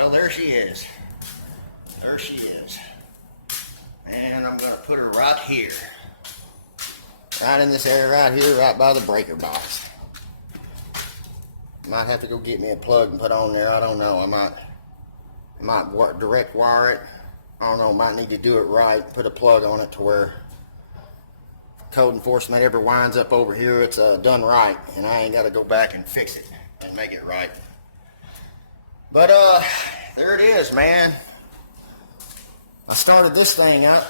Well, there she is. There she is. And I'm going to put her right here. Right in this area right here, right by the breaker box. Might have to go get me a plug and put on there. I don't know. I might direct wire it. I don't know. Might need to do it right. Put a plug on it to where code enforcement ever winds up over here, it's done right, and I ain't got to go back and fix it and make it right. But there it is, man. I started this thing up.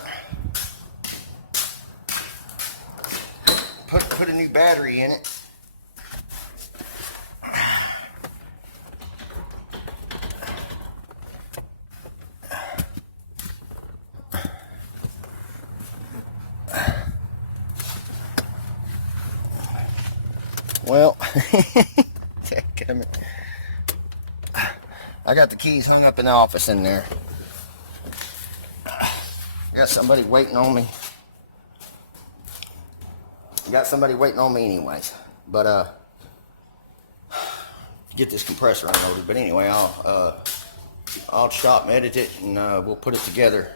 Put a new battery in it. Well, I got the keys hung up in the office in there. Got somebody waiting on me. Got somebody waiting on me anyways. But get this compressor unloaded. But anyway, I'll stop and edit it, and we'll put it together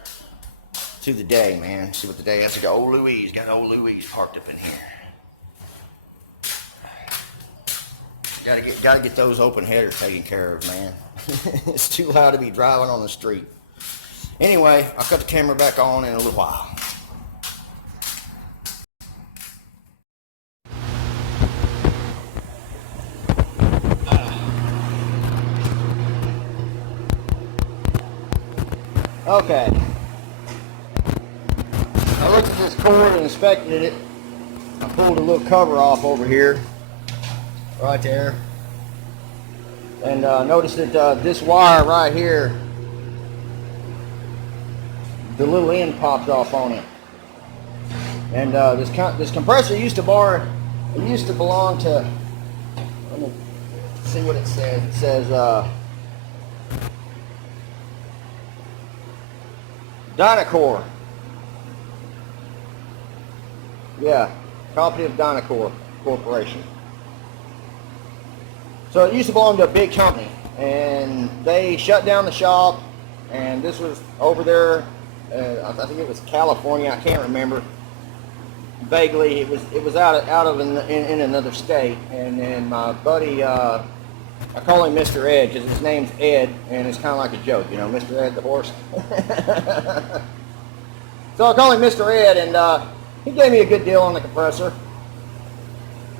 to the day, man. See what the day has to go. Old Louise, got old Louise parked up in here. Gotta get those open headers taken care of, man. It's too loud to be driving on the street. Anyway, I'll cut the camera back on in a little while. Okay. I looked at this cord and inspected it. I pulled a little cover off over here. Right there. And notice that this wire right here, the little end popped off on it. And this compressor used to belong to, let me see what it says. It says Dynacore. Yeah, Cooperative Dynacore Corporation. So it used to belong to a big company, and they shut down the shop, and this was over there, I think it was California, I can't remember. Vaguely, it was out of in another state, and then my buddy, I call him Mr. Ed because his name's Ed, and it's kind of like a joke, you know, Mr. Ed the horse. So I call him Mr. Ed, and he gave me a good deal on the compressor.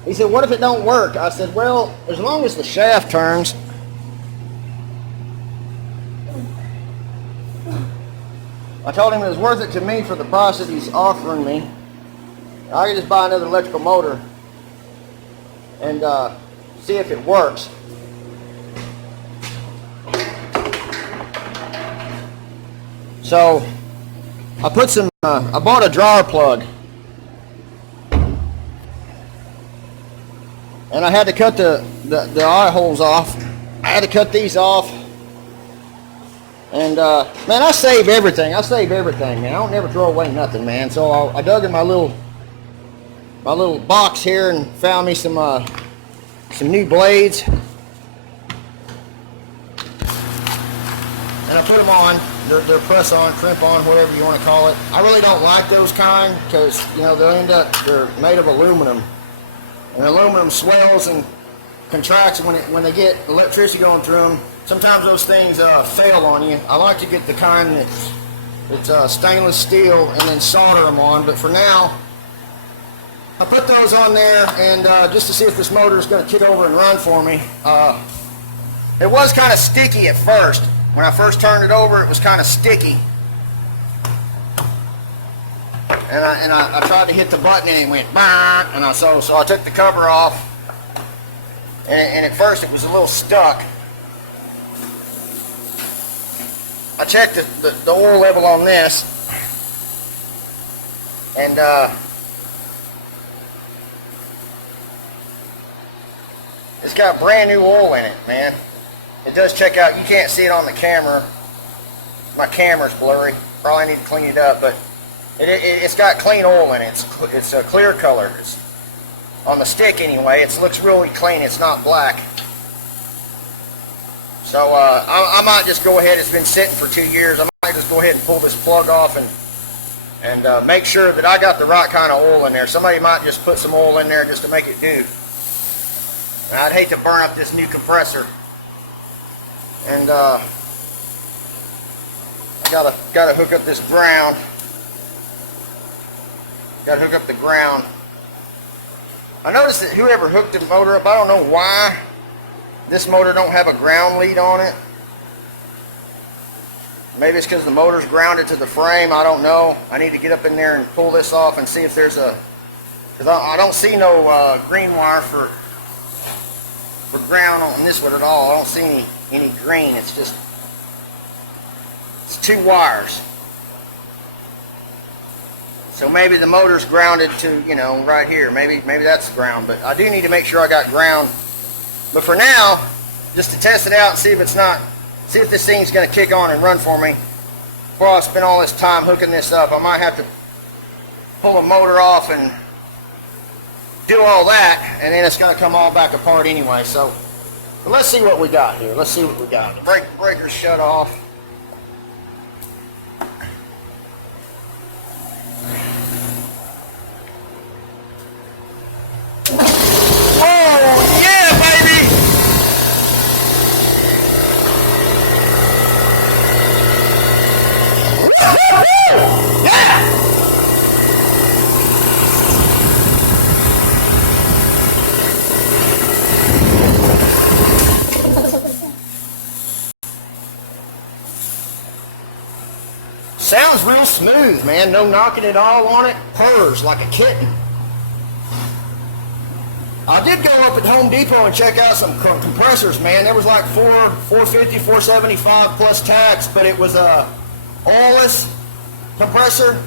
He said, what if it don't work? I said, well, as long as the shaft turns. I told him it was worth it to me for the price that he's offering me. I could just buy another electrical motor and see if it works. So I bought a drawer plug. And I had to cut the eye holes off. I had to cut these off. And man, I save everything, man. I don't never throw away nothing, man. So I dug in my little box here and found me some new blades. And I put them on. They're press on, crimp on, whatever you want to call it. I really don't like those kind because, you know, they're made of aluminum. And aluminum swells and contracts when they get electricity going through them. Sometimes those things fail on you. I like to get the kind that's stainless steel and then solder them on. But for now, I put those on there and just to see if this motor is going to kick over and run for me. It was kind of sticky at first. When I first turned it over, it was kind of sticky. And I tried to hit the button and it went bang, and so I took the cover off, and at first it was a little stuck. I checked the oil level on this, and it's got brand new oil in it, man. It does check out. You can't see it on the camera. My camera's blurry. Probably need to clean it up, but it's got clean oil in it. It's a clear color. It's, on the stick anyway, it looks really clean. It's not black. So I might just go ahead. It's been sitting for 2 years. I might just go ahead and pull this plug off and make sure that I got the right kind of oil in there. Somebody might just put some oil in there just to make it do. And I'd hate to burn up this new compressor. And I gotta hook up this ground. Gotta hook up the ground. I noticed that whoever hooked the motor up, I don't know why this motor don't have a ground lead on it. Maybe it's because the motor's grounded to the frame. I don't know. I need to get up in there and pull this off and see if there's a, because I don't see no green wire for ground on this one at all. I don't see any green. It's just, it's 2 wires. So maybe the motor's grounded to, you know, right here. Maybe that's the ground. But I do need to make sure I got ground. But for now, just to test it out and see if it's not, see if this thing's going to kick on and run for me before I spend all this time hooking this up. I might have to pull a motor off and do all that, and then it's going to come all back apart anyway. So but let's see what we got here. Let's see what we got. The breaker's shut off. Sounds real smooth, man. No knocking at all on it. Purrs like a kitten. I did go up at Home Depot and check out some compressors, man. There was like $450, $475 plus tax, but it was a oilless compressor.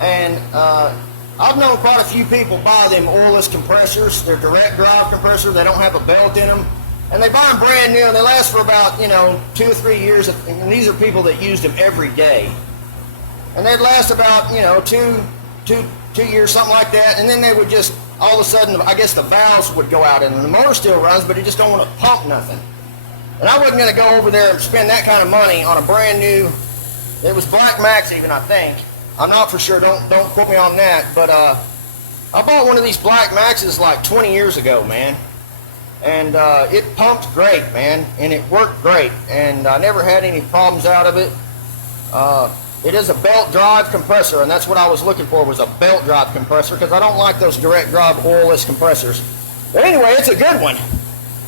And I've known quite a few people buy them oilless compressors. They're direct drive compressors. They don't have a belt in them. And they buy them brand new, and they last for about, you know, 2 or 3 years. And these are people that used them every day. And they'd last about, you know, two years, something like that. And then they would just, all of a sudden, I guess the valves would go out, and the motor still runs, but it just don't want to pump nothing. And I wasn't going to go over there and spend that kind of money on a brand new, it was Black Max even, I think. I'm not for sure, don't quote me on that. But I bought one of these Black Maxes like 20 years ago, man. And it pumped great, man, and it worked great, and I never had any problems out of it. It is a belt drive compressor, and that's what I was looking for, was a belt drive compressor, because I don't like those direct drive oilless compressors. But anyway, it's a good one.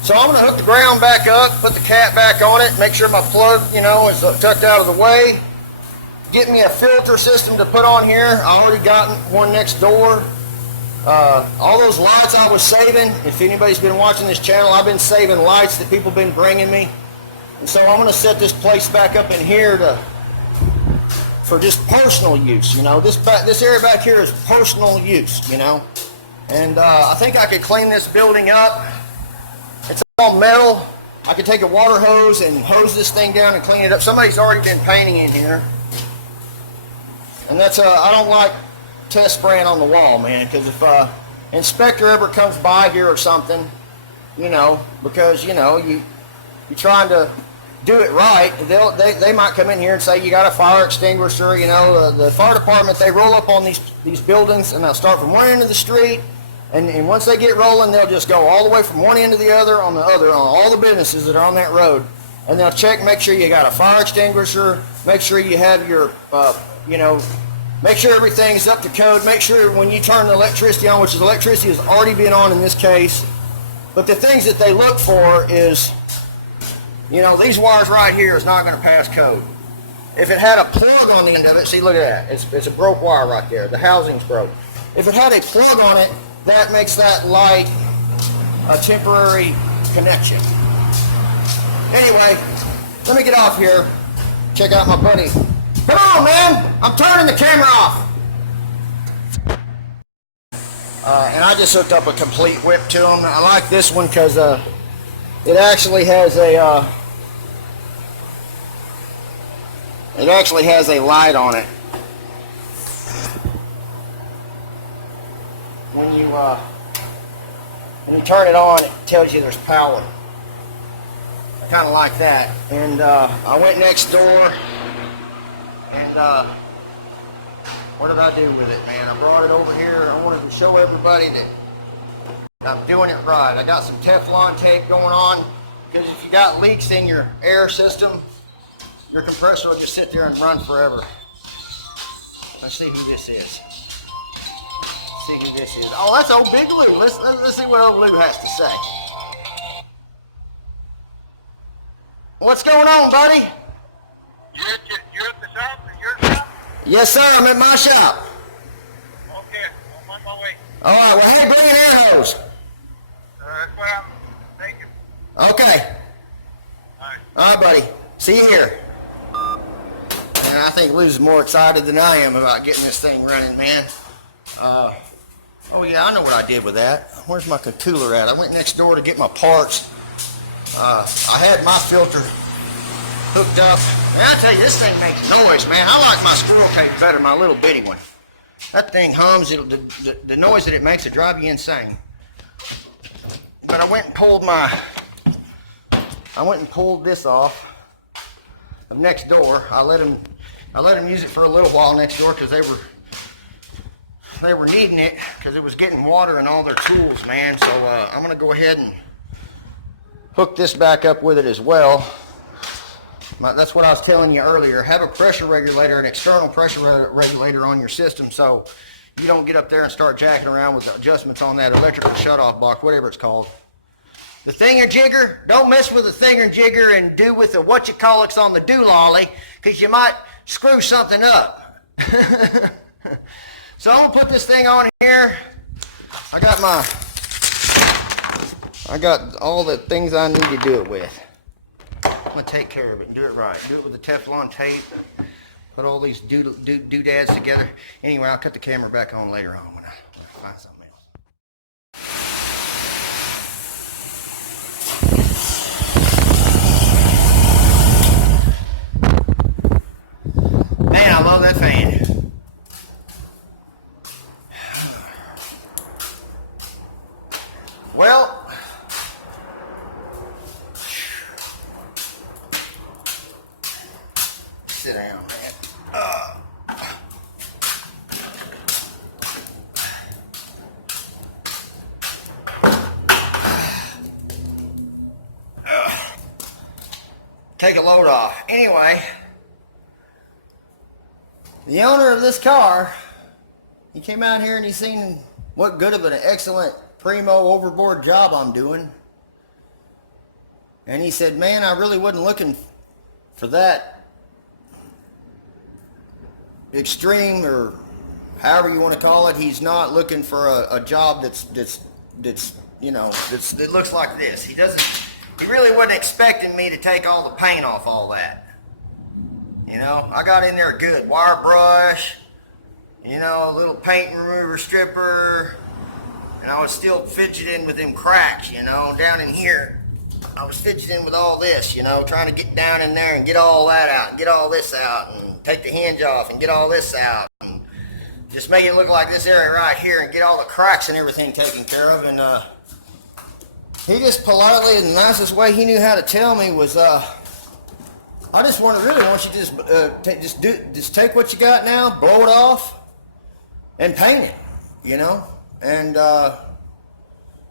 So I'm going to hook the ground back up, put the cap back on it, make sure my plug, you know, is tucked out of the way. Get me a filter system to put on here. I already got one next door. All those lights I was saving, if anybody's been watching this channel, I've been saving lights that people have been bringing me. And so I'm going to set this place back up in here for just personal use, you know. This area back here is personal use, you know. And I think I could clean this building up. It's all metal. I could take a water hose and hose this thing down and clean it up. Somebody's already been painting in here. And that's, I don't like test spraying on the wall, man, because if inspector ever comes by here or something, you know, because, you know, you're trying to do it right, they might come in here and say you got a fire extinguisher, you know. The fire department, they roll up on these buildings, and they'll start from one end of the street, and once they get rolling, they'll just go all the way from one end to the other on all the businesses that are on that road, and they'll check, make sure you got a fire extinguisher, make sure you have your, you know, make sure everything's up to code, make sure when you turn the electricity on, which is electricity has already been on in this case, but the things that they look for is, you know, these wires right here is not going to pass code. If it had a plug on the end of it, see, look at that. It's a broke wire right there. The housing's broke. If it had a plug on it, that makes that light a temporary connection. Anyway, let me get off here. Check out my buddy. Come on, man. I'm turning the camera off. And I just hooked up a complete whip to them. I like this one because it actually has a light on it. When you turn it on, it tells you there's power. kind of like that. And I went next door, and what did I do with it, man? I brought it over here. I wanted to show everybody that I'm doing it right. I got some Teflon tape going on, because if you got leaks in your air system, your compressor will just sit there and run forever. Let's see who this is. See who this is. Oh, that's old Big Lou. Let's see what old Lou has to say. What's going on, buddy? You're at the shop? At your shop? Yes, sir. I'm at my shop. Okay, I'm on my way. All right. Well, hey, bring an air hose. That's what I'm thinking. Okay. All right, buddy. See you here. And I think Lou's more excited than I am about getting this thing running, man. Oh yeah, I know what I did with that. Where's my cooler at? I went next door to get my parts. I had my filter hooked up. Man, I tell you, this thing makes noise, man. I like my squirrel cage better, my little bitty one. That thing hums. The noise that it makes will drive you insane. But I went and pulled this off of next door. I let them use it for a little while next door because they were needing it because it was getting water in all their tools, man. So I'm gonna go ahead and hook this back up with it as well. That's what I was telling you earlier. Have a pressure regulator, an external pressure regulator on your system, so you don't get up there and start jacking around with adjustments on that electrical shutoff box, whatever it's called. The thinger-jigger, don't mess with the thinger-jigger and do with the what-you-call-it's on the doololly, because you might screw something up. So I'm gonna put this thing on here. I got all the things I need to do it with. I'm gonna take care of it and do it right. Do it with the Teflon tape. Put all these doodads together. Anyway, I'll cut the camera back on later on when I find something else. Man, I love that fan. Well, sit down, man. Take a load off. Anyway, the owner of this car, he came out here and he seen what good of an excellent primo overboard job I'm doing. And he said, man, I really wasn't looking for that extreme, or however you want to call it. He's not looking for a job that's you know, that looks like this. He really wasn't expecting me to take all the paint off all that. You know, I got in there good. Wire brush, you know, a little paint remover stripper, and I was still fidgeting with them cracks, you know, down in here. I was fidgeting with all this, you know, trying to get down in there and get all that out and get all this out and take the hinge off and get all this out and just make it look like this area right here and get all the cracks and everything taken care of. And he just politely, in the nicest way he knew how to tell me was, I really want you to just take what you got now, blow it off, and paint it, you know. And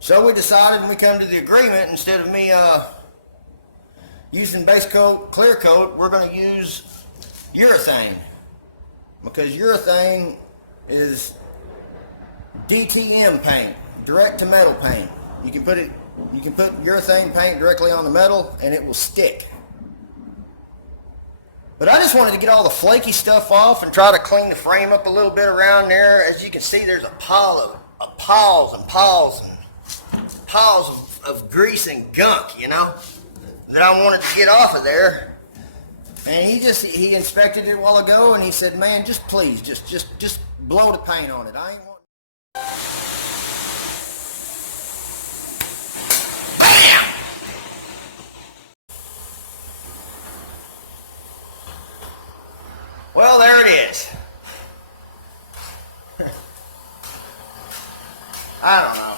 so we decided, and we come to the agreement, instead of me using base coat, clear coat, we're going to use urethane, because urethane is DTM paint, direct to metal paint. You can put urethane paint directly on the metal, and it will stick. But I just wanted to get all the flaky stuff off and try to clean the frame up a little bit around there. As you can see, there's a piles of grease and gunk, you know, that I wanted to get off of there. And he inspected it a while ago, and he said, man, just please, just blow the paint on it. I ain't want. Well, there it is. I don't know.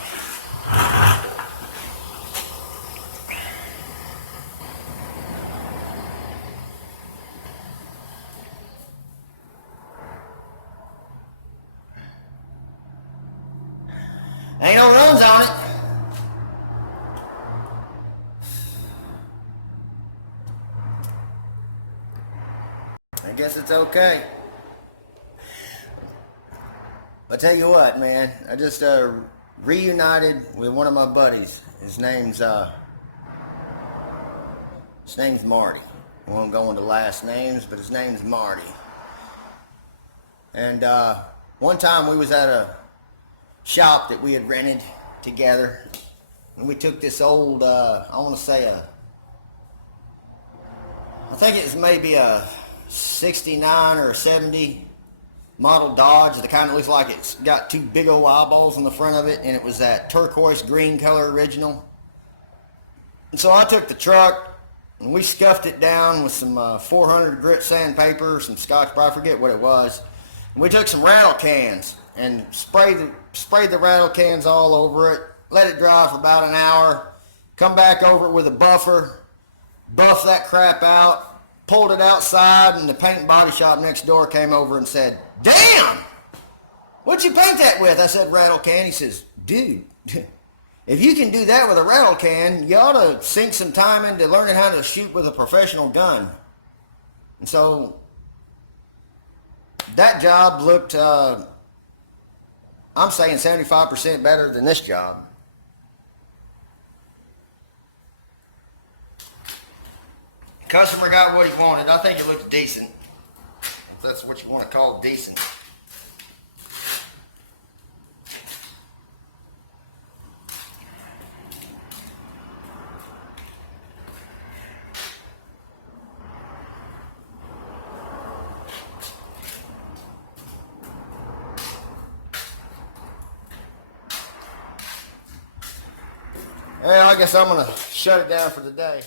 Ain't no runs on it. I guess it's okay. I tell you what, man. I just reunited with one of my buddies. His name's Marty. I won't go into last names, but his name's Marty. And one time we was at a shop that we had rented together, and we took this old, I want to say I think it was maybe a 69 or a 70 model Dodge. The kind that looks like it's got two big old eyeballs on the front of it, and it was that turquoise green color original. And so I took the truck and we scuffed it down with some 400 grit sandpaper, some Scotch-Brite, I forget what it was. And we took some rattle cans and sprayed the rattle cans all over it, let it dry for about an hour, come back over it with a buffer, buff that crap out, pulled it outside, and the paint and body shop next door came over and said, "Damn! What'd you paint that with?" I said, "Rattle can." He says, "Dude, if you can do that with a rattle can, you ought to sink some time into learning how to shoot with a professional gun." And so that job looked, I'm saying 75% better than this job. Customer got what he wanted. I think it looked decent, if that's what you want to call decent. Well, I guess I'm going to shut it down for the day.